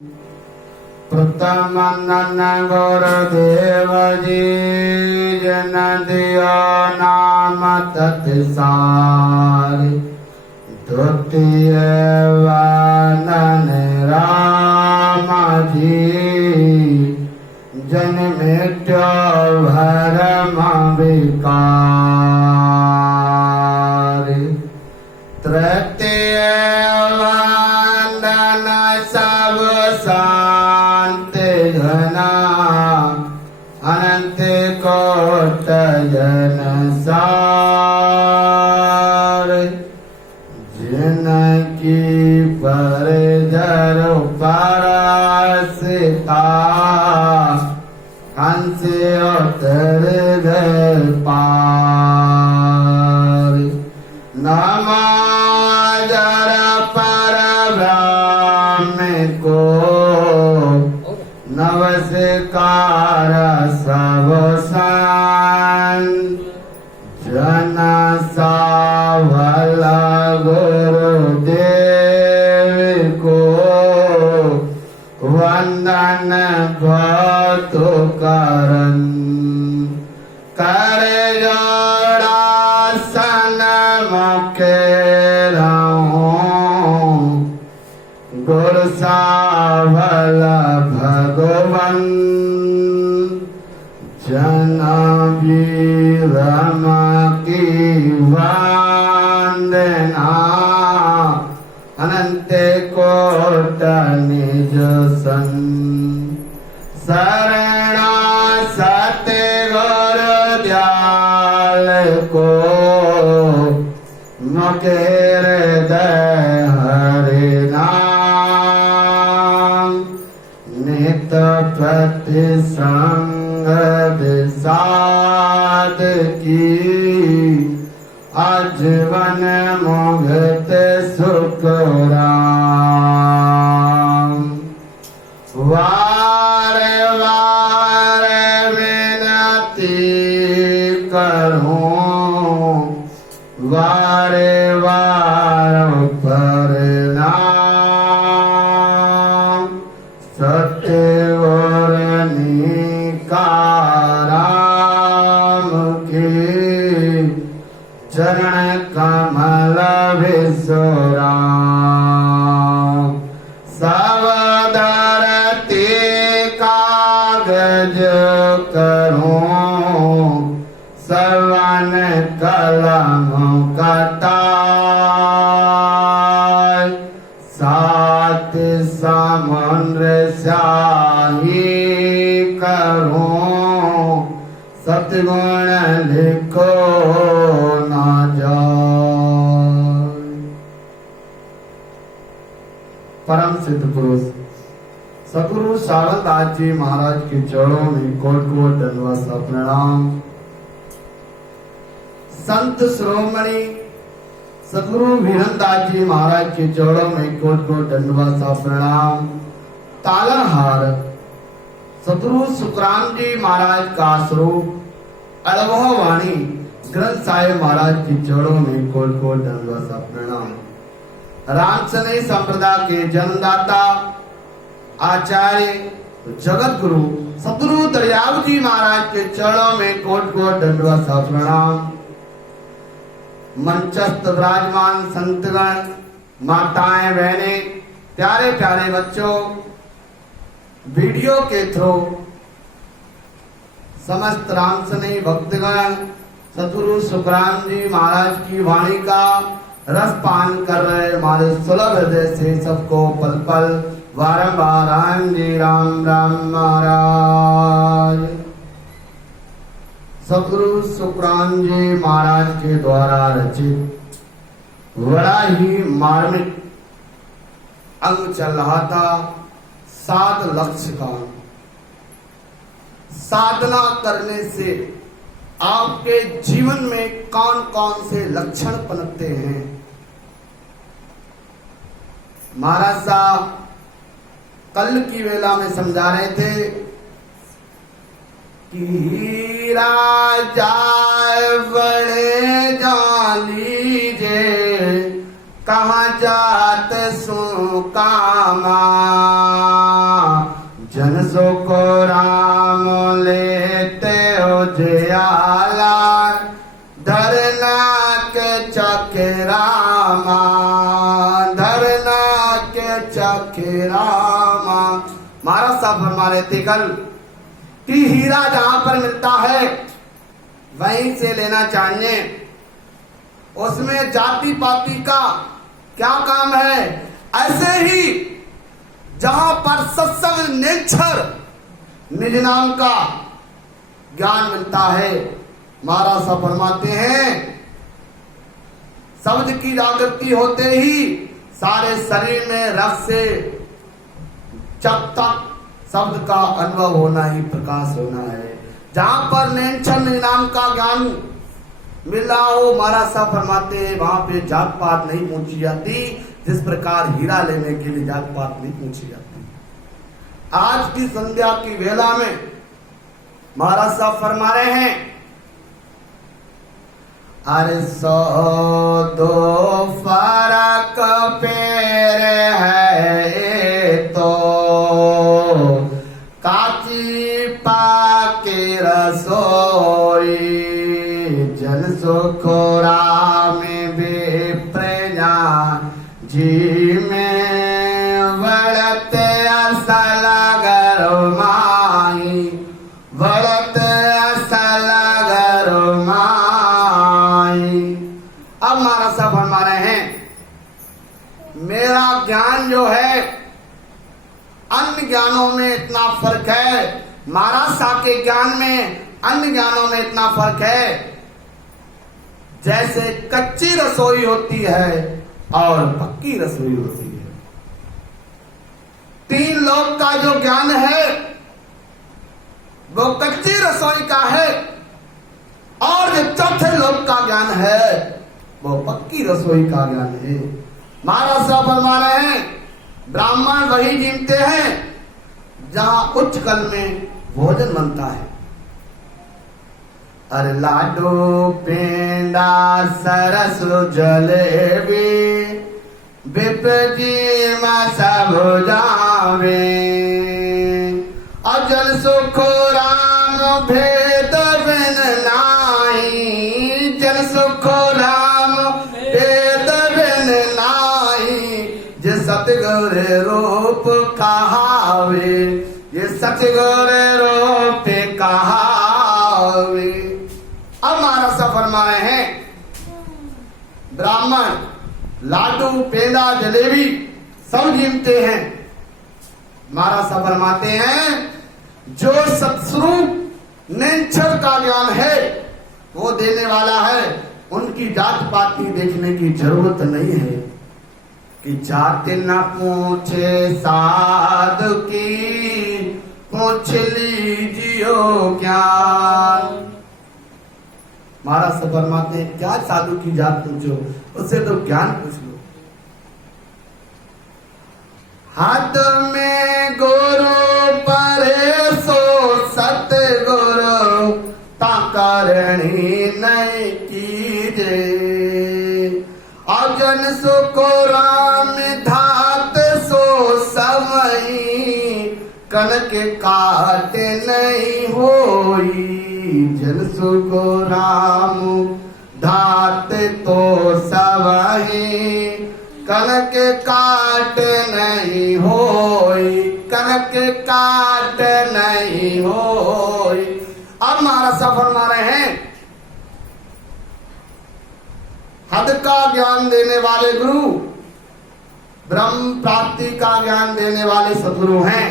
प्रथम नन गुरुदेव जी जन दियो नाम तत्सारि। द्वितीय वंदन राम जी जन मिट्यो भरम विकार। तृतीय वंदन सब शांति घना अनंत कोट जन सार। जिनकी परजर परसिता हंस उतर गए पार। नमो जर पर ब्रह्म को नमस्कार सब संत। जन सावल गुरुदेव को वंदन भक्त करन। कर जोड़ासन मुखे रहूं गुरु सावल भगवन। जन वीरम की वंदना अनंत कोट निज सन। शरणा सत्य गुरु दयाल को मुखे हृदय हरि नाम। नित प्रति संग साध की आजीवन मुक्त सुख राम। वार वार विनती करूं वार वार प्रणाम। सत्य और निकाराम के चरण कमल विश्राम। सब धरती कागज करूं सवन कलम कतार। सात समुद्र स्याही करूं सतगुण लिखो ना जाए। परम सिद्ध पुरुष सतगुरु सावलदास जी महाराज के चरणों में कोट कोट दंडवत सा प्रणाम। संत श्रोमणी सतगुरु वीरदास जी महाराज के चरणों में कोट कोट दंडवत सा प्रणाम। तालाहार सतगुरु सुखराम जी महाराज का स्वरूप अनुभव वाणी ग्रंथ साहिब महाराज के चरणों में कोट कोट दंडवत सा प्रणाम। रामसनई संप्रदाय के जन्मदाता आचार्य जगत गुरु सतगुरु दरियाव जी महाराज के चरणों में कोट कोट दंडवत सा प्रणाम। मंचस्थ विराजमान संतगण माताएं बहनें प्यारे प्यारे बच्चों वीडियो के थ्रू समस्त रामसनई भक्तगण सतगुरु सुखराम जी महाराज की वाणी का रस पान कर रहे हमारे सुलभ हृदय से सबको पल पल बारंबार राम जी राम राम महाराज। सतगुरु सुखराम जी महाराज के द्वारा रचित बड़ा ही मार्मिक अंग चल रहा था 7 लक्ष्य का। साधना करने से आपके जीवन में कौन कौन से लक्षण पनपते हैं। महाराज साहब कल की वेला में समझा रहे थे कि राजा बड़े जान लीजे कहाँ जात सु कामा, जन सो को राम लेते हो जयाला, धरना के चकेरामा, धरना के चकेरामा। महाराज साहब फरमा रहे थे कल कि हीरा जहां पर मिलता है वहीं से लेना चाहिए, उसमें जाति पाति का क्या काम है। ऐसे ही जहां पर सत्संग नेचर निज नाम का ज्ञान मिलता है, महाराज साहब फरमाते हैं शब्द की जागृति होते ही सारे शरीर में रस से जब तक शब्द का अनुभव होना ही प्रकाश होना है। जहां पर नेचर निज नाम का ज्ञान मिला हो, महाराज साहब फरमाते हैं वहां पे जात पात नहीं पूछी जाती, जिस प्रकार हीरा लेने के लिए जात पात नहीं पूछी जाती। आज की संध्या की वेला में महाराज साहब फरमा रहे हैं, अरे 100 दो फरक पेर है तो, काची पाके रसोई, जन सुख राम विप्रजा जी में वड़त असल गरमाई, वड़त असल गरमाई। अब महाराज साहब फरमा रहे हैं मेरा ज्ञान जो है अन्य ज्ञानों में इतना फर्क है, महाराज साहब के ज्ञान में अन्य ज्ञानों में इतना फर्क है जैसे कच्ची रसोई होती है और पक्की रसोई होती है। 3 लोक का जो ज्ञान है वो कच्ची रसोई का है, और जो चौथे लोक का ज्ञान है वो पक्की रसोई का ज्ञान है। महाराज साहब फरमा रहे हैं ब्राह्मण वही जीते हैं जहां उच्च कल में भोजन बनता है। अरे लाडू पेंडा सरस जलेबी, विपजी में सब जावे, अजल सुख राम भेद बिन नाही, जल सुख राम भेद बिन नाही, जे सतगुर रूप कहावे, ये सतगुर रूप कहावे। अब महाराज साहब फरमा रहे हैं ब्राह्मण लाडू पेड़ा जलेबी सब गिनते हैं। महाराज साहब फरमाते हैं जो सत्स्वरूप नेचर का ज्ञान है वो देने वाला है, उनकी जात पाती देखने की जरूरत नहीं है कि जात न पूछे साधु की, पूछ लीजियो ज्ञान। महाराज साहब फरमाते हैं क्या साधु की जात पूछो, उससे तो ज्ञान पूछ लो। हाथ में गुरु परे सो सतगुरु, ताकरणी नहीं कीजे, अजन सुख राम धात सो समई, कनक काट नहीं होई, जन सुख राम धात तो सवही, कनक काट नहीं होई, कनक काट नहीं होई। अब महाराज साहब फरमा रहे हैं हद का ज्ञान देने वाले गुरु ब्रह्म प्राप्ति का ज्ञान देने वाले सद्गुरु हैं।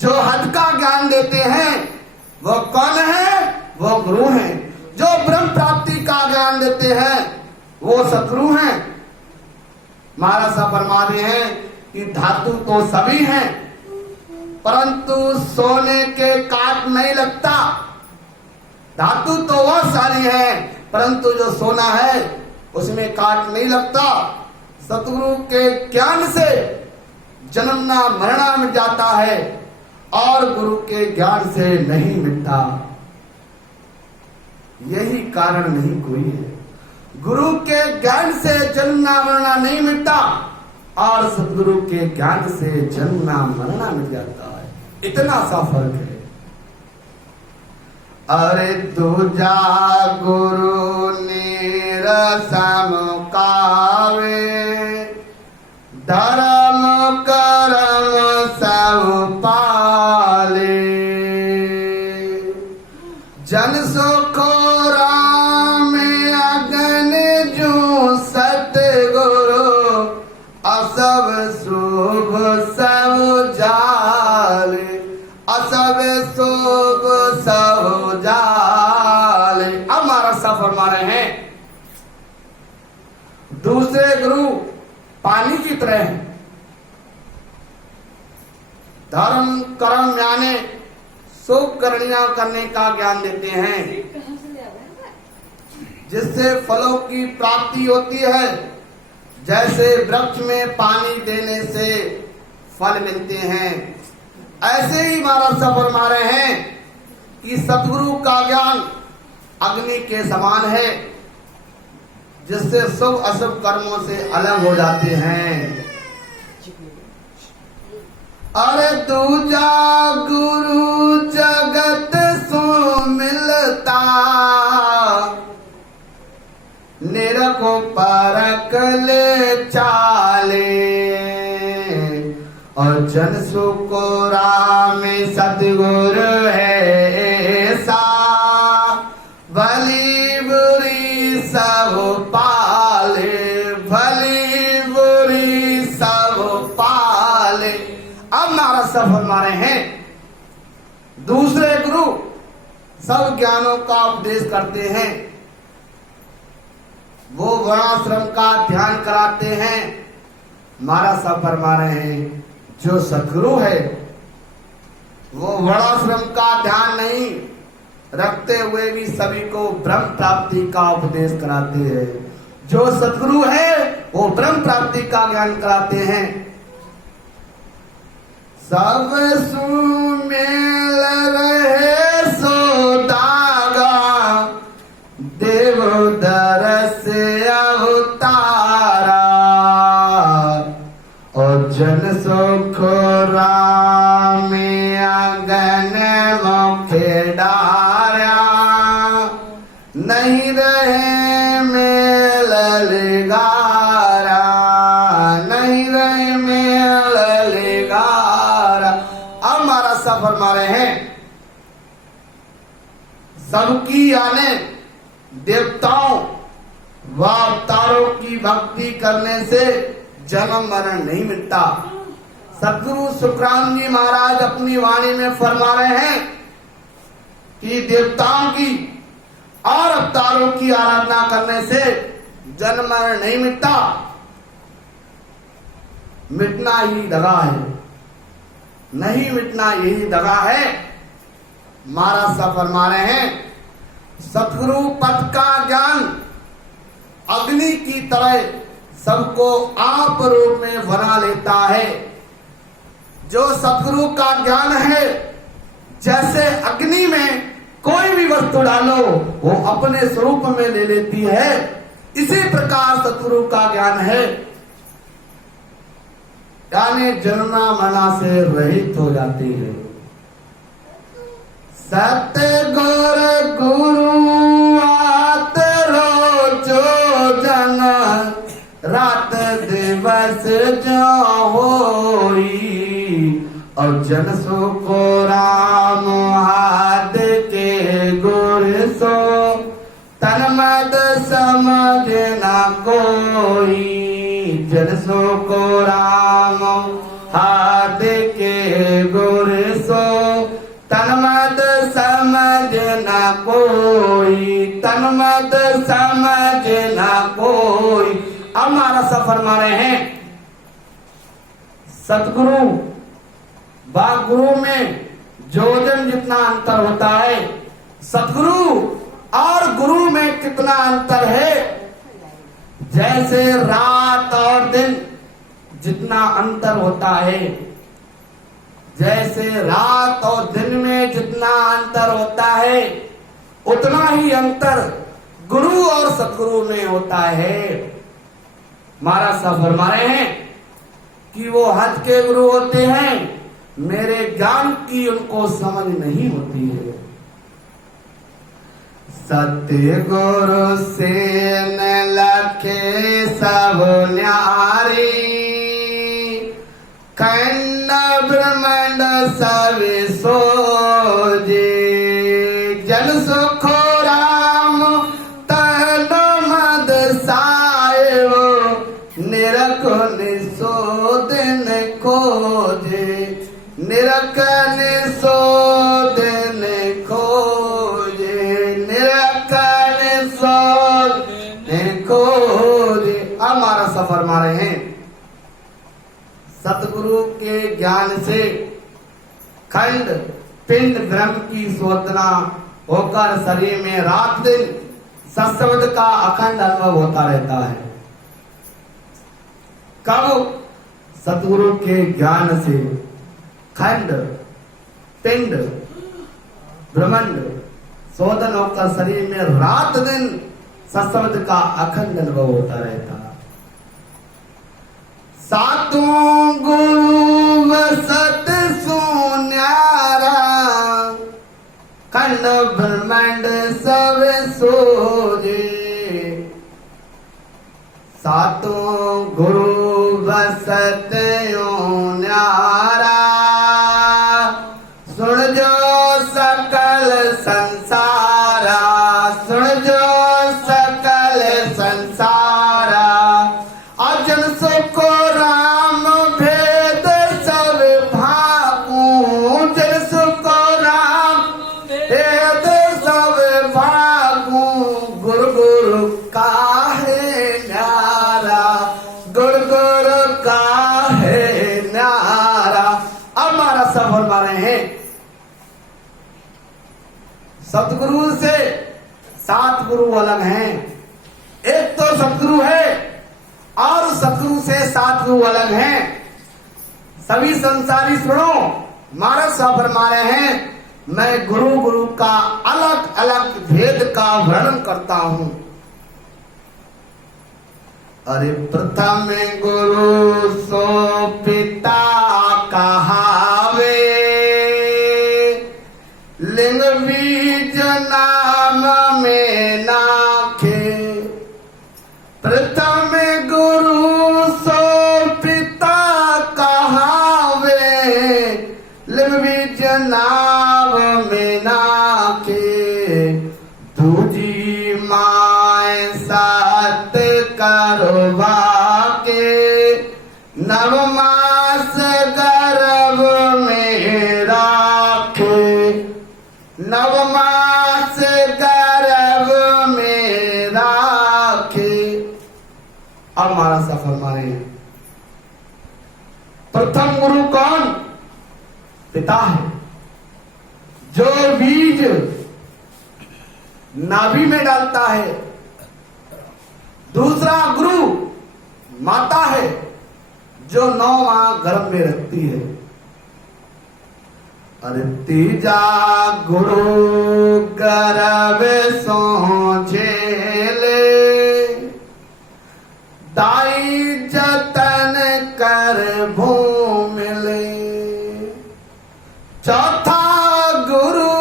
जो हद का ज्ञान देते हैं वो कौन है? वो गुरु हैं। जो ब्रह्म प्राप्ति का ज्ञान देते हैं वो सद्गुरु हैं। महाराज साहब फरमा रहे हैं कि धातु तो सभी हैं परंतु सोने के काट नहीं लगता। धातु तो वह सारी है परंतु जो सोना है उसमें काट नहीं लगता। सतगुरु के ज्ञान से जन्मना मरना मिट जाता है और गुरु के ज्ञान से नहीं मिटता। यही कारण नहीं कोई है। गुरु के ज्ञान से जन्मना मरना नहीं मिटता। और सदगुरु के ज्ञान से जन्मना मरना मिट जाता है, इतना सा फर्क है। अरे दूजा गुरु नीरसम कावे, धर्म करम सब पाले, जन सुख राम अगन जो सतगुरु, असब शुभ सब जाले, असब शुभ सब जाले। अब हमारा सफर मारे हैं, दूसरे गुरु पानी की तरह है, धर्म कर्म यानी शुभ करणियां करने का ज्ञान देते हैं, जिससे फलों की प्राप्ति होती है। जैसे वृक्ष में पानी देने से फल मिलते हैं, ऐसे ही हमारा सफर मारे हैं कि सतगुरु का ज्ञान अग्नि के समान है, जिससे शुभ अशुभ कर्मों से अलग हो जाते हैं। अरे दूजा गुरु जगत सो मिलता, निरखो परख ले चाले, और जन सुको राम सतगुरु है ऐसा, भली बुरी सब पाले, भली बुरी सब पाले। अब हमारा सफर मारे हैं, दूसरे गुरु सब ज्ञानों का उपदेश करते हैं, वो वर्णाश्रम का ध्यान कराते हैं। हमारा सफर मारे हैं, जो सतगुरु है वो वर्णाश्रम का ध्यान नहीं रखते हुए भी सभी को ब्रह्म प्राप्ति का उपदेश कराते हैं। जो सतगुरु है वो ब्रह्म प्राप्ति का ज्ञान कराते हैं। सब सुमेल रहे सो दागा, देव दरस अवतारा, और जन सुख राम अगन मुखे डारा, नहीं रहे मेल लगारा, नहीं रहे मेल लगारा। अब हमारा सफर मारे हैं, सबकी यानी देवताओं व अवतारों की भक्ति करने से जन्म मरण नहीं मिलता। सतगुरु सुखराम जी महाराज अपनी वाणी में फरमा रहे हैं कि देवताओं की और अवतारों की आराधना करने से जन्म मरण नहीं मिटता, मिटना ही दगा है, नहीं मिटना यही दगा है। महाराज साहब फरमा रहे हैं, सतगुरु पद का ज्ञान अग्नि की तरह सबको आप रूप में बना लेता है। जो सतगुरु का ज्ञान है, जैसे अग्नि में कोई भी वस्तु डालो वो अपने स्वरूप में ले लेती है, इसी प्रकार सतगुरु का ज्ञान है, यानी जन्मा मना से रहित हो जाती है। सतगुर गुरु आत रोजो जन, रात दिवस जो होई, और जन सुको राम हाथ के गुर सो, तन मद समझ न कोई, जन सुको राम हाथ के गुर सो, तन मद समझ न कोई, तन मद समझ न कोई। अब हमारा सफर मारे हैं, सतगुरु व गुरु में जोजन जितना अंतर होता है, सतगुरु और गुरु में कितना अंतर है। जैसे रात और दिन जितना अंतर होता है, जैसे रात और दिन में जितना अंतर होता है, उतना ही अंतर गुरु और सतगुरु में होता है। महाराज साहब फरमा रहे हैं, कि वो हज के गुरु होते हैं, मेरे ज्ञान की उनको समझ नहीं होती है। सत्य गुरु से न लखे सब न्यारी, खंड ब्रह्मांड सब सोजे। जन सुखो राम तन मद सायो, निरख निशोधन खोजे। निरख निशोधन खोजे, निरख निशोधन खोजे। हमारा सफर मारे हैं सतगुरु के ज्ञान से खंड पिंड ब्रह्म की सोचना होकर शरीर में रात दिन सत्शब्द का अखंड अनुभव होता रहता है। कब? सतगुरु के ज्ञान से खंड पिंड ब्रह्मांड शोधन होकर शरीर में रात दिन सत्शब्द का अखंड अनुभव होता रहता है। सातों गुरु वसत सुन्यारा, खंड ब्रह्मांड सब सोजे। सातों गुरु वसत न्यारा, सुन जो सकल संसारा। सुन जो सकल संसारा, अजन सुख राम भेद सब भागू। जन सुख राम भेद सब भागू, गुरु गुरु काहे न्यारा। गुरु गुरु काहे न्यारा। अब हमारा सफर मारे हैं सतगुरु से। 7 गुरु अलग हैं। एक तो सतगुरु है और सतगुरु से 7 गुरु अलग हैं। सभी संसारी सुनो, मारा सफर मारे हैं। मैं गुरु गुरु का अलग अलग भेद का वर्णन करता हूं। अरे प्रथम गुरु सो पिता कहावे, लिंग बीज नाम में नाखे। प्रथम गुरु सो पिता कहावे, लिंग बीज नाम में नाखे। दूजी माय सात करवा के, नव मास गर्भ में राखे। नव मास गर्भ में राखे। अब हमारा सफर मारे हैं। प्रथम गुरु कौन? पिता है, जो बीज नाभि में डालता है। दूसरा गुरु माता है, जो 9 माह गर्भ में रखती है। अरे तीजा गुरु गर्भ सो झेले, दाई जतन कर भूमिले। चौथा गुरु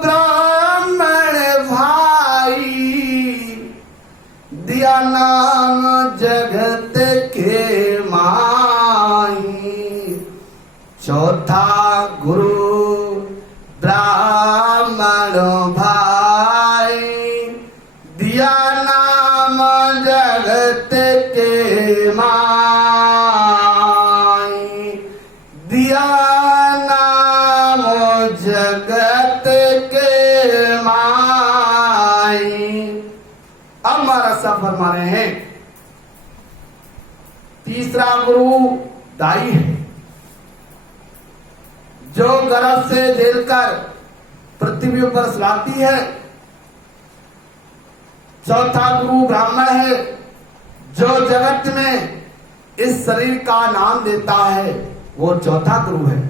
ब्राह्मण भाई, दिया नाम जगत के माई। चौथा गुरु ब्राह्मण भाई, दिया नाम जगत के माई। दिया नाम जगत के माई। अब हमारा सफर मारे हैं। तीसरा गुरु दाई है, जो गर्भ से झेलकर पृथ्वी पर सुलाती है। चौथा गुरु ब्राह्मण है, जो जगत में इस शरीर का नाम देता है, वो चौथा गुरु है।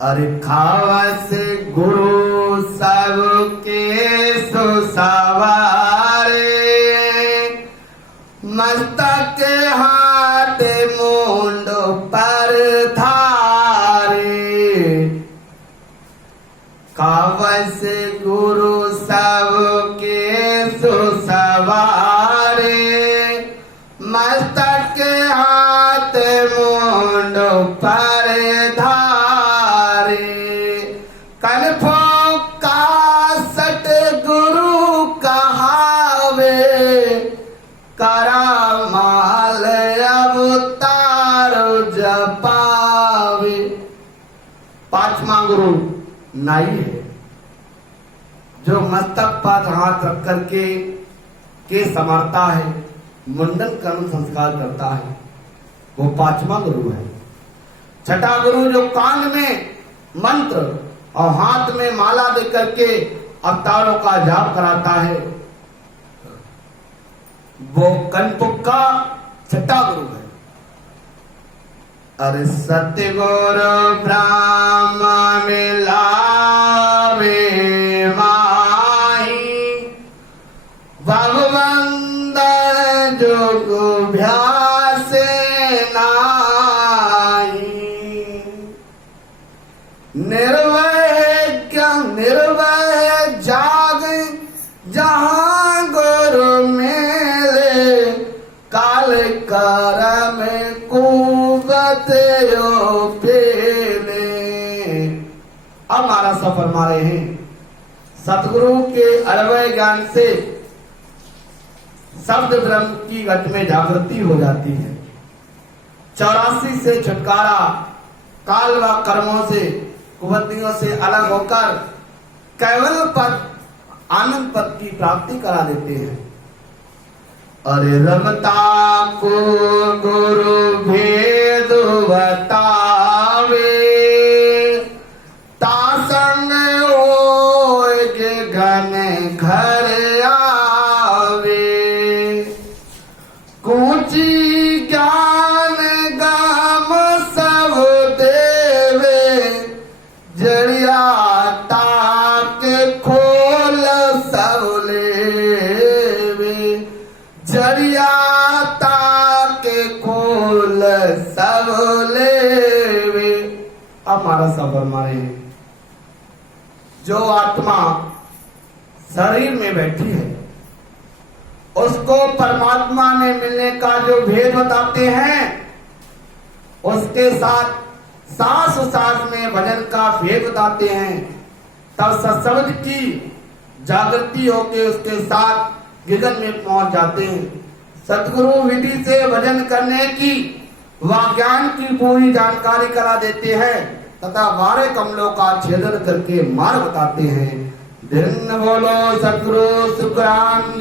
अरे खावस गुरु सबके सुसवारे, मस्तक दंडो पर धारे कनफों का सतगुरु कहावे करा माल अवतार जपावे। पांचवा गुरु नाई है, जो मस्तक पर हाथ रख करके संवारता है, मुंडन कर्म संस्कार करता है, वो पांचवा गुरु है। छठा गुरु जो कान में मंत्र और हाथ में माला दे करके अवतारों का जाप कराता है, वो कनपुक का छठा गुरु है। अरे सतगुरु ब्रह्म मिलावे माही भगवंदन जोग अभ्यास नाई। निर्वह जाग जहां गुरु मेले काल करम कुवत यो पेले। अब हमारा सफर मारे हैं सतगुरु के अलवय ज्ञान से शब्द ब्रह्म की घट में जागृति हो जाती है। 84 से छुटकारा काल व कर्मों से कुवतियों से अलग होकर केवल पद आनंद पद की प्राप्ति करा देते हैं। अरे रमता को गुरु भेद बतावे तासंग ओगे घन घर आवे कूची ज्ञान गाम सब देवे जड़िया ताक खोल सब लेवे जड़िया ताके खोल सब लेवे। अब हमारा सफर मारे जो आत्मा शरीर में बैठी है उसको परमात्मा में मिलने का जो भेद बताते हैं, उसके साथ सांस सांस में भजन का भेद बताते हैं, तब सत्संग की जागृति होके उसके साथ गगन में पहुंच जाते हैं। सतगुरु विधि से भजन करने की व ज्ञान की पूरी जानकारी करा देते हैं तथा 12 कमलों का छेदन करके मार्ग बताते हैं। दिन बोलो सतगुरु सुखराम।